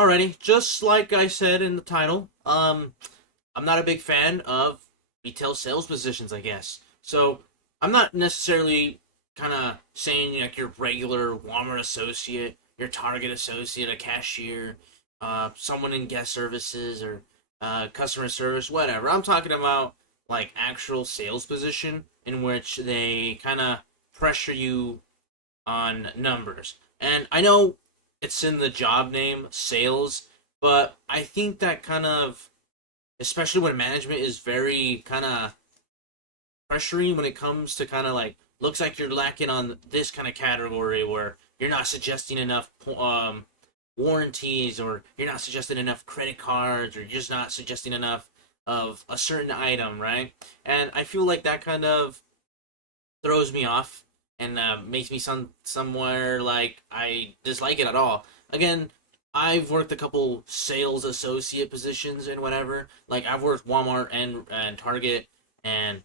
Alrighty, just like I said in the title, I'm not a big fan of retail sales positions, I guess. So I'm not necessarily kind of saying like your regular Walmart associate, your Target associate, a cashier, someone in guest services or customer service, whatever. I'm talking about like actual sales position in which they kind of pressure you on numbers. And I know it's in the job name, sales, but I think that kind of, especially when management is very kind of pressuring when it comes to kind of like, looks like you're lacking on this kind of category where you're not suggesting enough warranties, or you're not suggesting enough credit cards, or you're just not suggesting enough of a certain item, right? And I feel like that kind of throws me off and makes me somewhere like I dislike it at all. Again, I've worked a couple sales associate positions and whatever. Like I've worked Walmart and Target, and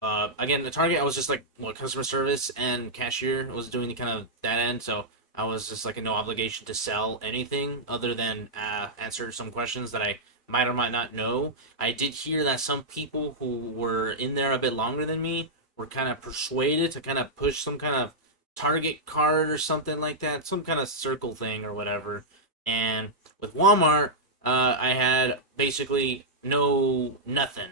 again the Target I was just like customer service and cashier. I was doing the kind of that end, so I was just like no obligation to sell anything other than answer some questions that I might or might not know. I did hear that some people who were in there a bit longer than me were kind of persuaded to kind of push some kind of Target card or something like that, some kind of circle thing or whatever. And with Walmart, I had basically nothing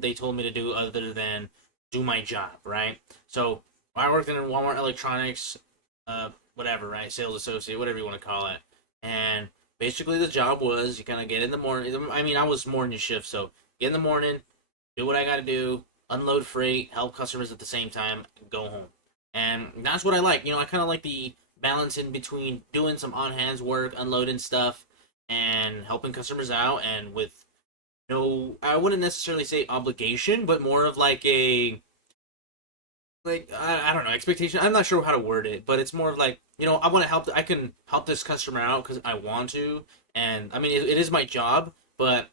they told me to do other than do my job, right? So I worked in Walmart electronics, whatever, right? Sales associate, whatever you want to call it. And basically the job was you kind of get in the morning. I mean, I was morning shift, so get in the morning, do what I got to do, unload freight, help customers at the same time, go home. And that's what I like. I kind of like the balance in between doing some on hands work, unloading stuff, and helping customers out, and with no, I wouldn't necessarily say obligation, but more of like a I don't know, expectation. I'm not sure how to word it, but it's more of like I want to help. I can help this customer out because I want to, and I mean it is my job, but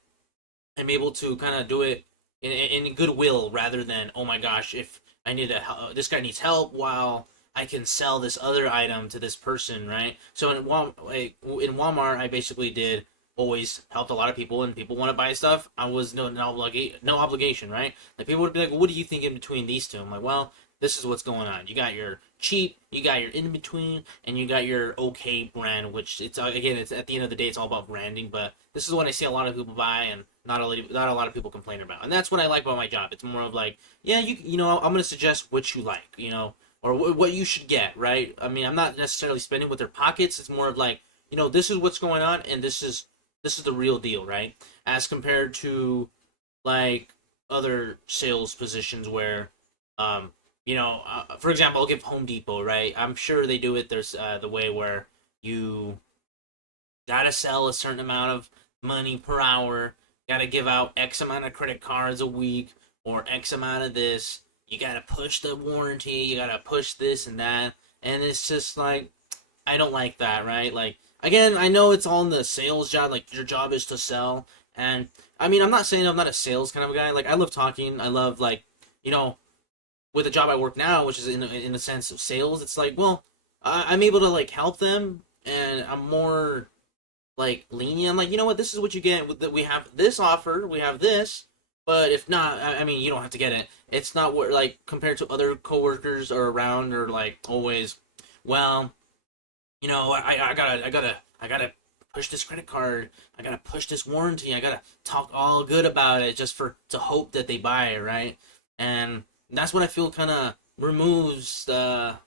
I'm able to kind of do it in goodwill rather than oh my gosh, if I need this guy needs help while I can sell this other item to this person, right? So in Walmart, I basically did always helped a lot of people, and people want to buy stuff. I was no obligation, right? Like people would be like, well, what do you think in between these two? I'm like, well, this is what's going on. You got your cheap, you got your in between, and you got your okay brand, which it's again, it's at the end of the day, it's all about branding. But this is what I see a lot of people buy, and not a lot of people complain about, and that's what I like about my job. It's more of like, yeah, I'm gonna suggest what you like, or what you should get, right? I mean, I'm not necessarily spending with their pockets. It's more of like, this is what's going on, and this is the real deal, right? As compared to like other sales positions where for example, I'll give Home Depot, right? I'm sure they do it. There's the way where you gotta sell a certain amount of money per hour, gotta give out X amount of credit cards a week, or X amount of this. You gotta push the warranty, you gotta push this and that. And it's just like, I don't like that, right? Like, again, I know it's all in the sales job, like, your job is to sell. And I mean, I'm not saying I'm not a sales kind of a guy. Like, I love talking, I love, like, you know, with the job I work now, which is in the sense of sales, it's like, well, I'm able to like help them, and I'm more like lenient. I'm like, you know what, this is what you get. We have this offer, we have this, but if not, I mean, you don't have to get it. It's not what like compared to other coworkers or around or like always. Well, I gotta push this credit card. I gotta push this warranty. I gotta talk all good about it just for to hope that they buy it, right? And that's what I feel kind of removes the.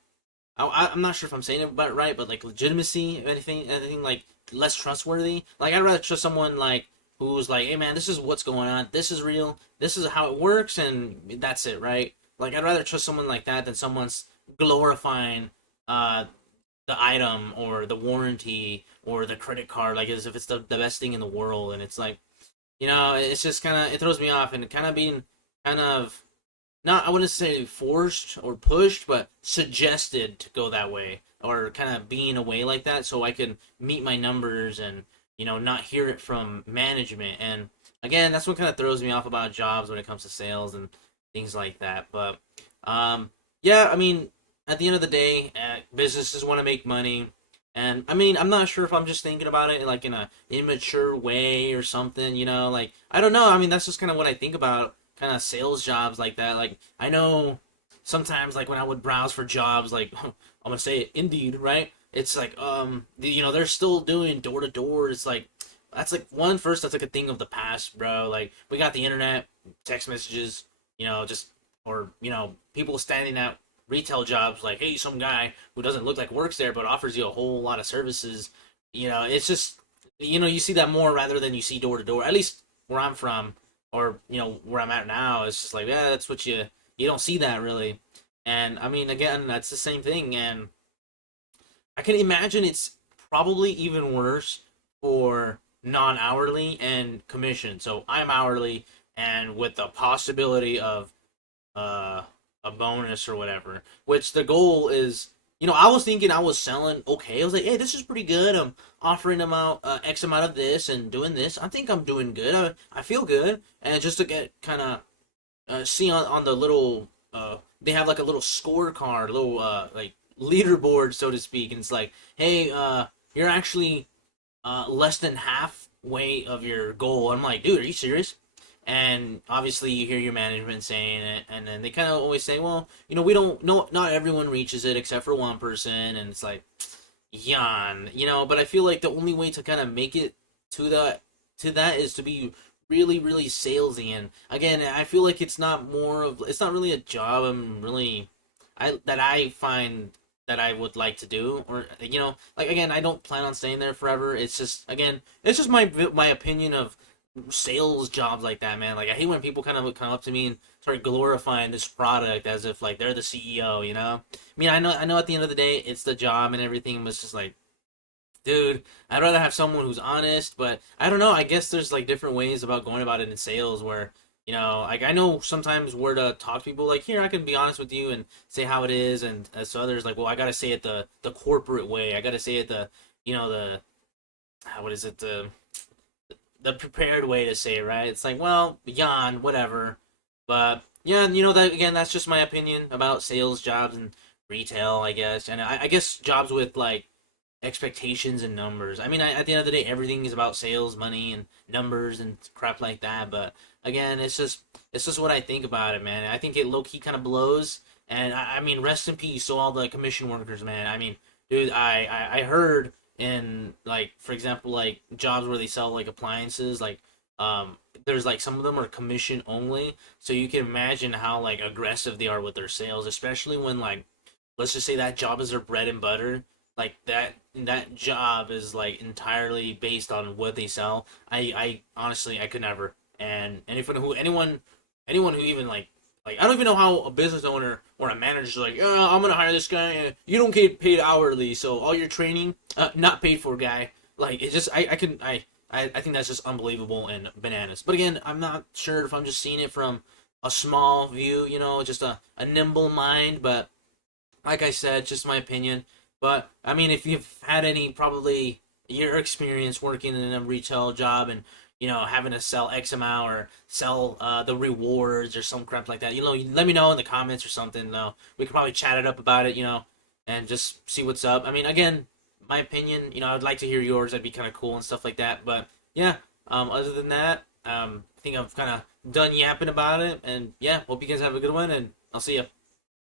I'm not sure if I'm saying it but right, but like legitimacy, anything like less trustworthy. Like I'd rather trust someone like who's like, hey man, this is what's going on. This is real. This is how it works, and that's it, right? Like I'd rather trust someone like that than someone's glorifying uh the item or the warranty or the credit card like as if it's the best thing in the world. And it's like, it's just kind of, it throws me off, and kind of being kind of not, I wouldn't say forced or pushed, but suggested to go that way, or kind of being away like that so I can meet my numbers and not hear it from management. And again, that's what kind of throws me off about jobs when it comes to sales and things like that. But yeah, I mean, at the end of the day, businesses want to make money. And I mean, I'm not sure if I'm just thinking about it like in a immature way or something, you know, like I don't know. I mean, that's just kind of what I think about kind of sales jobs like that. Like I know sometimes like when I would browse for jobs like I'm gonna say it, Indeed, right? It's like you know, they're still doing door to door. It's like that's like one first that's like a thing of the past, bro. Like we got the internet, text messages, you know, just or you know, people standing at retail jobs like, hey, some guy who doesn't look like works there but offers you a whole lot of services. You know, it's just you know, you see that more rather than you see door to door. At least where I'm from, or you know where I'm at now, it's just like yeah, that's what you don't see that really. And I mean, again, that's the same thing. And I can imagine it's probably even worse for non-hourly and commission. So I'm hourly, and with the possibility of uh, a bonus or whatever. Which the goal is, you know, I was thinking I was selling okay. I was like, hey, this is pretty good. I'm offering them out X amount of this and doing this. I think I'm doing good. I feel good. And just to get kind of see on the little, they have like a little scorecard, a little like leaderboard, so to speak. And it's like, hey, you're actually less than halfway of your goal. I'm like, dude, are you serious? And obviously, you hear your management saying it, and then they kind of always say, well, you know, we don't know, not everyone reaches it except for one person, and it's like, yawn, you know. But I feel like the only way to kind of make it to that is to be really, really salesy. And again, I feel like it's not really a job I'm really, I find that I would like to do, or you know, like again, I don't plan on staying there forever. It's just again, it's just my opinion of sales jobs like that, man. Like I hate when people kind of come up to me and start glorifying this product as if like they're the CEO, you know? I mean, I know at the end of the day it's the job and everything, but it's just like, dude, I'd rather have someone who's honest, but I don't know, I guess there's like different ways about going about it in sales where you know, like I know sometimes where to talk to people like here I can be honest with you and say how it is, and as to others like well I gotta say it the corporate way, I gotta say it the you know the what is it the prepared way to say it, right? It's like, well, yawn, whatever. But yeah, you know that again, that's just my opinion about sales jobs and retail, I guess, and I guess jobs with like expectations and numbers. I mean, at the end of the day, everything is about sales, money, and numbers and crap like that. But again, it's just what I think about it, man. I think it low key kind of blows. And I mean, rest in peace to all the commission workers, man. I mean, dude, I heard in like for example like jobs where they sell like appliances like there's like some of them are commission only, so you can imagine how like aggressive they are with their sales, especially when like let's just say that job is their bread and butter, like that job is like entirely based on what they sell. I honestly I could never. And if who anyone who even like I don't even know how a business owner or a manager is like, I'm gonna hire this guy and you don't get paid hourly, so all your training not paid for, guy. Like it's just I think that's just unbelievable and bananas. But again, I'm not sure if I'm just seeing it from a small view, you know, just a nimble mind. But like I said, just my opinion. But I mean, if you've had any probably your experience working in a retail job and you know having to sell X amount or sell the rewards or some crap like that, you know, let me know in the comments or something. Though we could probably chat it up about it, you know, and just see what's up. I mean, again, my opinion, you know, I'd like to hear yours. That'd be kind of cool and stuff like that. But yeah, other than that, I think I've kind of done yapping about it. And yeah, hope you guys have a good one, and I'll see you.